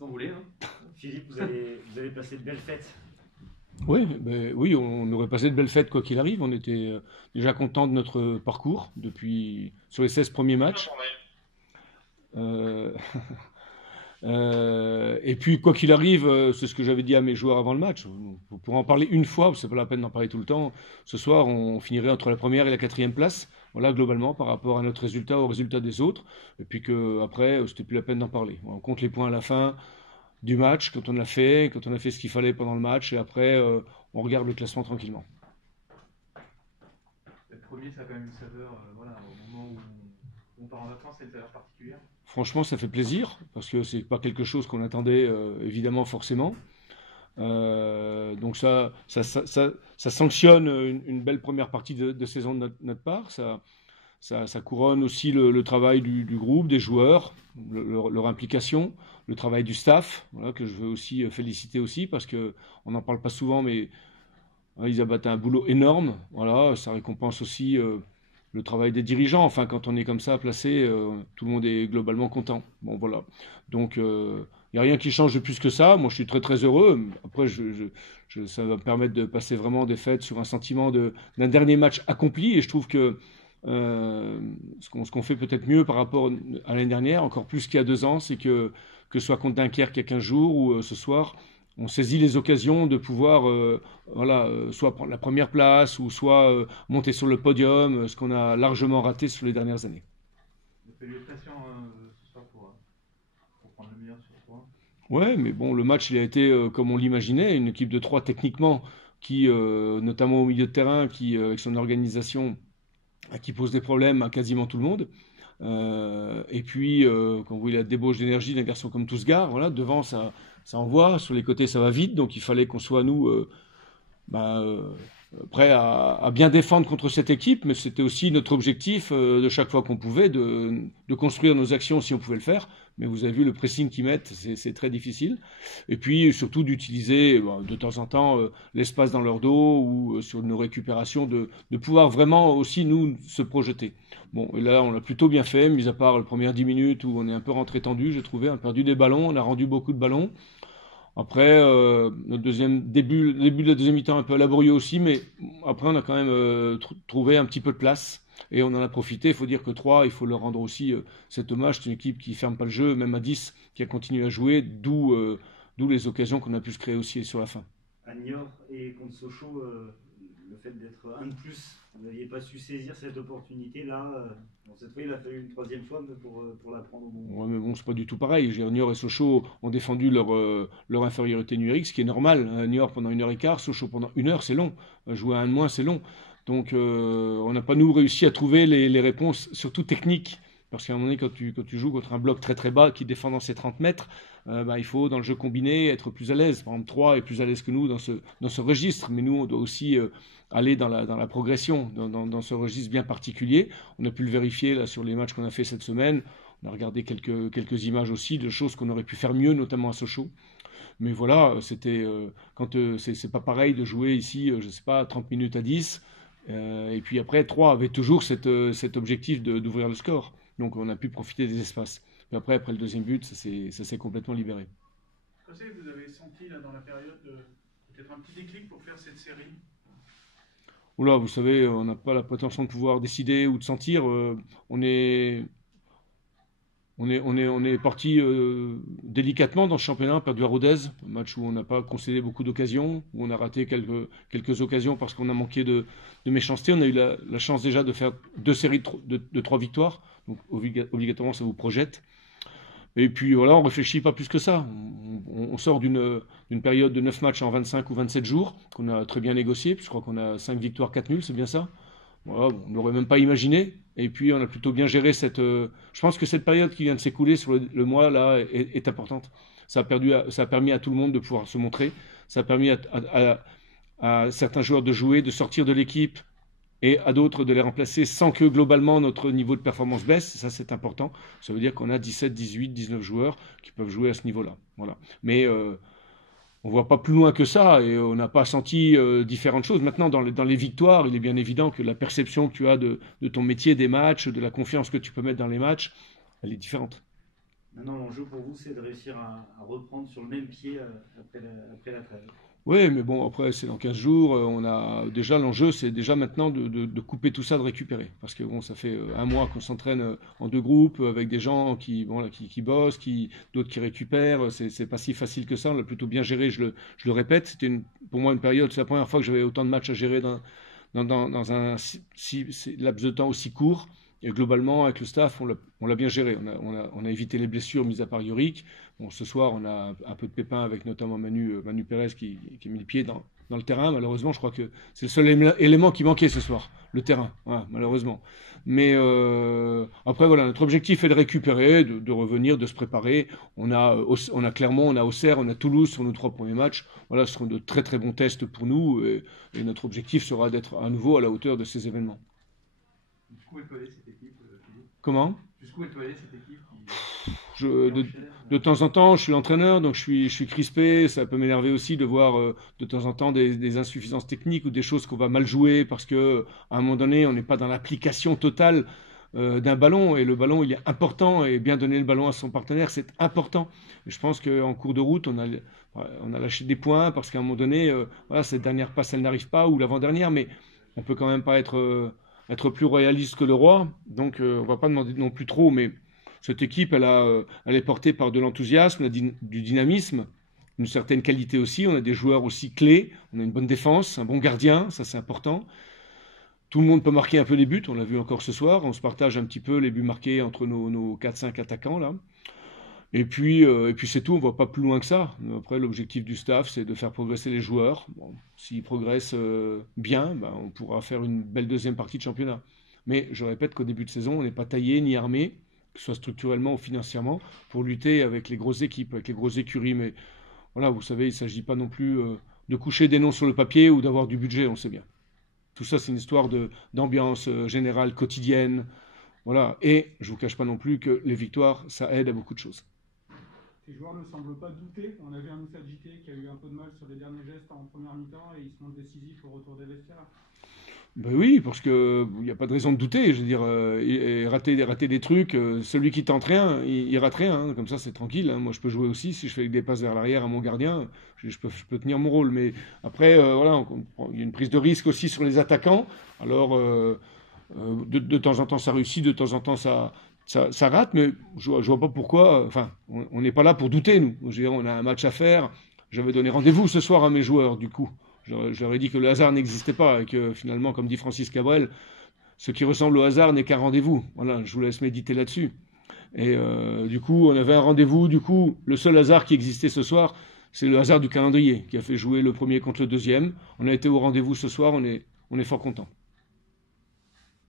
Quand vous voulez. Hein. Philippe, vous avez passé de belles fêtes. Oui, oui, on aurait passé de belles fêtes quoi qu'il arrive. On était déjà content de notre parcours depuis sur les 16 premiers matchs. Euh, et puis quoi qu'il arrive, c'est ce que j'avais dit à mes joueurs avant le match. Vous pourrez en parler une fois, c'est pas la peine d'en parler tout le temps. Ce soir, on finirait entre la première et la quatrième place. Voilà, globalement, par rapport à notre résultat, au résultat des autres. Et puis que après, c'était plus la peine d'en parler. On compte les points à la fin du match, quand on a fait ce qu'il fallait pendant le match, et après, on regarde le classement tranquillement. Le premier, ça a quand même une saveur, voilà, au moment où on part en vacances, c'est une saveur particulière. Franchement, ça fait plaisir, parce que c'est pas quelque chose qu'on attendait évidemment forcément. Donc ça sanctionne une belle première partie de saison de notre part. Ça couronne aussi le travail du groupe, des joueurs, leur implication, le travail du staff, voilà, que je veux aussi féliciter aussi, parce que on n'en parle pas souvent, mais ils abattent un boulot énorme. Voilà, ça récompense aussi le travail des dirigeants. Enfin, quand on est comme ça placé, tout le monde est globalement content. Bon, voilà. Donc, il n'y a rien qui change de plus que ça. Moi, je suis très très heureux. Après, ça va me permettre de passer vraiment des fêtes sur un sentiment d'un dernier match accompli. Et je trouve que ce qu'on fait peut-être mieux par rapport à l'année dernière, encore plus qu'il y a 2 ans, c'est que ce soit contre Dunkerque il y a 15 jours ou ce soir, on saisit les occasions de pouvoir voilà, soit prendre la première place ou soit monter sur le podium, ce qu'on a largement raté sur les dernières années. Vous avez eu pression ce soir pour prendre le meilleur sur 3. Ouais, mais bon, le match il a été comme on l'imaginait, une équipe de 3 techniquement qui, notamment au milieu de terrain, qui avec son organisation, qui pose des problèmes à quasiment tout le monde. Et puis, quand vous voyez la débauche d'énergie d'un garçon comme Tousgar, voilà, devant ça envoie, sur les côtés ça va vite, donc il fallait qu'on soit nous bah, euh, prêts à bien défendre contre cette équipe, mais c'était aussi notre objectif de chaque fois qu'on pouvait de construire nos actions si on pouvait le faire. Mais vous avez vu le pressing qu'ils mettent, c'est très difficile. Et puis surtout d'utiliser de temps en temps l'espace dans leur dos ou sur nos récupérations, de pouvoir vraiment aussi nous se projeter. Bon, et là on l'a plutôt bien fait, mis à part les premières 10 minutes où on est un peu rentré tendu, j'ai trouvé, on a perdu des ballons, on a rendu beaucoup de ballons. Après, notre début de la deuxième mi-temps un peu laborieux aussi, mais après on a quand même trouvé un petit peu de place et on en a profité. Il faut dire que 3, il faut leur rendre aussi cet hommage. C'est une équipe qui ferme pas le jeu, même à 10, qui a continué à jouer, d'où les occasions qu'on a pu se créer aussi sur la fin. À Niort et contre Sochaux, le fait d'être un de plus, vous n'aviez pas su saisir cette opportunité là. Bon, cette fois, il a fallu une troisième fois pour la prendre au bon moment. Ouais, mais bon, c'est pas du tout pareil. Niort et Sochaux ont défendu leur infériorité numérique, ce qui est normal. Niort pendant 1 heure et quart, Sochaux pendant 1 heure, c'est long. Jouer à un de moins, c'est long. Donc, on n'a pas, nous, réussi à trouver les réponses, surtout techniques. Parce qu'à un moment donné, quand tu joues contre un bloc très très bas qui défend dans ses 30 mètres, bah, il faut, dans le jeu combiné, être plus à l'aise. Par exemple, 3 est plus à l'aise que nous dans ce registre. Mais nous, on doit aussi aller dans la progression, dans ce registre bien particulier. On a pu le vérifier là, sur les matchs qu'on a fait cette semaine. On a regardé quelques images aussi de choses qu'on aurait pu faire mieux, notamment à Sochaux. Mais voilà, c'était quand c'est pas pareil de jouer ici, je sais pas, 30 minutes à 10. Et puis après, 3 avait toujours cet objectif d'ouvrir le score. Donc on a pu profiter des espaces. Mais après le deuxième but, ça s'est complètement libéré. Est-ce que vous avez senti là, dans la période peut-être un petit déclic pour faire cette série? Oula, vous savez, on n'a pas la prétention de pouvoir décider ou de sentir. On est parti délicatement dans ce championnat, on a perdu à Rodez, un match où on n'a pas concédé beaucoup d'occasions, où on a raté quelques occasions parce qu'on a manqué de méchanceté. On a eu la chance déjà de faire 2 séries de 3 victoires, donc obligatoirement ça vous projette. Et puis voilà, on réfléchit pas plus que ça. On sort d'une période de 9 matchs en 25 ou 27 jours, qu'on a très bien négocié, puis je crois qu'on a 5 victoires, 4 nuls, c'est bien ça. Voilà, on n'aurait même pas imaginé. Et puis on a plutôt bien géré je pense que cette période qui vient de s'écouler sur le mois là est importante. Ça a permis à tout le monde de pouvoir se montrer. Ça a permis à certains joueurs de jouer, de sortir de l'équipe et à d'autres de les remplacer sans que globalement notre niveau de performance baisse. Ça c'est important. Ça veut dire qu'on a 17, 18, 19 joueurs qui peuvent jouer à ce niveau-là. Voilà. Mais on ne voit pas plus loin que ça et on n'a pas senti différentes choses. Maintenant, dans les victoires, il est bien évident que la perception que tu as de ton métier, des matchs, de la confiance que tu peux mettre dans les matchs, elle est différente. Maintenant, l'enjeu pour vous, c'est de réussir à reprendre sur le même pied après la trêve. Oui, mais bon, après, c'est dans 15 jours. On a déjà l'enjeu, c'est déjà maintenant de couper tout ça, de récupérer. Parce que bon, ça fait un mois qu'on s'entraîne en deux groupes avec des gens bon, là, qui bossent, d'autres qui récupèrent. C'est pas si facile que ça. On l'a plutôt bien géré, je le répète. C'était pour moi une période, c'est la première fois que j'avais autant de matchs à gérer dans un laps de temps aussi court. Et globalement, avec le staff, on l'a bien géré. On a évité les blessures, mis à part Yorick. Bon, ce soir, on a un peu de pépins avec notamment Manu Pérez qui a mis les pieds dans le terrain. Malheureusement, je crois que c'est le seul élément qui manquait ce soir, le terrain, voilà, malheureusement. Mais après, voilà, notre objectif est de récupérer, de revenir, de se préparer. On a Clermont, on a Auxerre, on a Toulouse sur nos 3 premiers matchs. Voilà, ce seront de très très bons tests pour nous. Et notre objectif sera d'être à nouveau à la hauteur de ces événements. Jusqu'où elle peut aller cette équipe, Philippe? Comment? Jusqu'où elle peut aller cette équipe de temps en temps, je suis l'entraîneur, donc je suis crispé. Ça peut m'énerver aussi de voir de temps en temps des insuffisances techniques ou des choses qu'on va mal jouer parce que à un moment donné, on n'est pas dans l'application totale d'un ballon. Et le ballon, il est important et bien donner le ballon à son partenaire, c'est important. Et je pense qu'en cours de route, on a lâché des points parce qu'à un moment donné, voilà, cette dernière passe, elle n'arrive pas ou l'avant-dernière, mais on peut quand même pas être plus royaliste que le roi. Donc, on va pas demander non plus trop, mais cette équipe, elle est portée par de l'enthousiasme, du dynamisme, une certaine qualité aussi. On a des joueurs aussi clés. On a une bonne défense, un bon gardien, ça c'est important. Tout le monde peut marquer un peu des buts, on l'a vu encore ce soir. On se partage un petit peu les buts marqués entre nos 4-5 attaquants là. Et puis c'est tout, on ne va pas plus loin que ça. Après, l'objectif du staff, c'est de faire progresser les joueurs. Bon, s'ils progressent bien, ben, on pourra faire une belle deuxième partie de championnat. Mais je répète qu'au début de saison, on n'est pas taillé ni armé, que ce soit structurellement ou financièrement, pour lutter avec les grosses équipes, avec les grosses écuries. Mais voilà, vous savez, il ne s'agit pas non plus de coucher des noms sur le papier ou d'avoir du budget, on sait bien. Tout ça, c'est une histoire d'ambiance générale, quotidienne. Voilà. Et je ne vous cache pas non plus que les victoires, ça aide à beaucoup de choses. Les joueurs ne semblent pas douter. On a vu un Moussa Djité qui a eu un peu de mal sur les derniers gestes en première mi-temps et il se montre décisif au retour des vestiaires. Ben oui, parce qu'il n'y a pas de raison de douter. Je veux dire, rater des trucs, celui qui tente rien, il rate rien. Hein. Comme ça, c'est tranquille. Hein. Moi, je peux jouer aussi. Si je fais des passes vers l'arrière à mon gardien, je peux tenir mon rôle. Mais après, voilà, il y a une prise de risque aussi sur les attaquants. Alors, de temps en temps, ça réussit, de temps en temps, ça rate. Mais je vois pas pourquoi. Enfin, on n'est pas là pour douter, nous. Je veux dire, on a un match à faire. J'avais donné rendez-vous ce soir à mes joueurs, du coup. Je leur ai dit que le hasard n'existait pas et que finalement, comme dit Francis Cabrel, ce qui ressemble au hasard n'est qu'un rendez-vous. Voilà, je vous laisse méditer là-dessus. Et du coup, on avait un rendez-vous. Du coup, le seul hasard qui existait ce soir, c'est le hasard du calendrier qui a fait jouer le premier contre le deuxième. On a été au rendez-vous ce soir, on est fort content.